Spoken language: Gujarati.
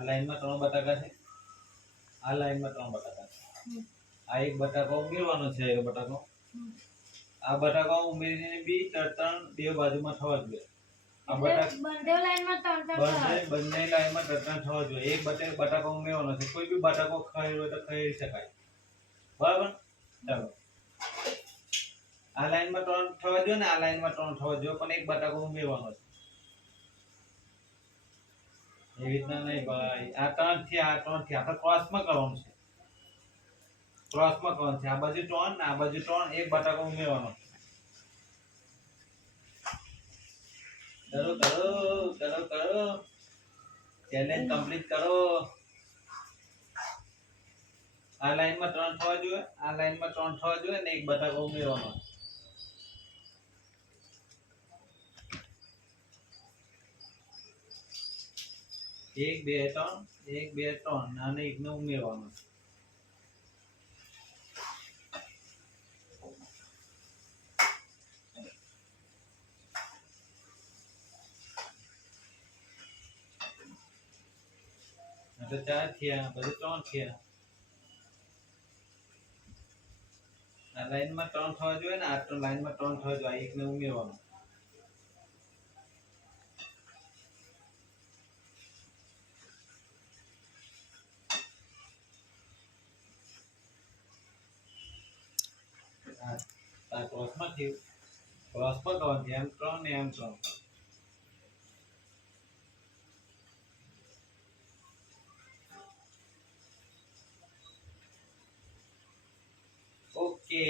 આ લાઈનમાં 3 બટાકા છે, આ લાઈનમાં 3 બટાકા છે. આ એક બટાકો ઉમેરવાનો છે, એક બટાકો આ બટાકો ઉમેરીને બી ત્રણ બે બાજુમાં થવા જોઈએ. આ બટાકા બંને લાઈનમાં ત્રણ થવા જોઈએ. એક બટાકો ઉમેરવાનો છે, કોઈ બી બટાકો ખાઈ હોય તો ખાઈ શકાય, બરાબર. ચાલો આ લાઈનમાં 3 થવા જોઈએ ને આ લાઈનમાં 3 થવા જોઈએ, પણ એક બટાકો ઉમેરવાનો છે. એવી રીતના નહીં ભાઈ, આ 3 થી આપણે ક્રોસમાં કરવાનું છે, ક્રોસમાં કરવાનું છે. આ બાજુ 3 ને આ બાજુ 3, એક બટાકો ઉમેરવાનો. કરો કરો કરો કરો, ચેલેન્જ કમ્પ્લીટ કરો. આ લાઈનમાં 3 થવા જોઈએ, આ લાઈનમાં 3 થવા જોઈએ ને એક બટાકો ઉમેરવાનો. 1 2 3 1 2 3 અને એકને ઉમેરવાનો. તો 4 થયા, પછી 3 થયા. આ લાઈનમાં 3 થવા જોઈએ ને આ લાઈનમાં 3 થવા જોઈએ, એકને ઉમેરવાનો. આ ક્રોસમાં થયું, ક્રોસમાં કરવાનું છે, એમ 3 ને એમ 3. ઓકે.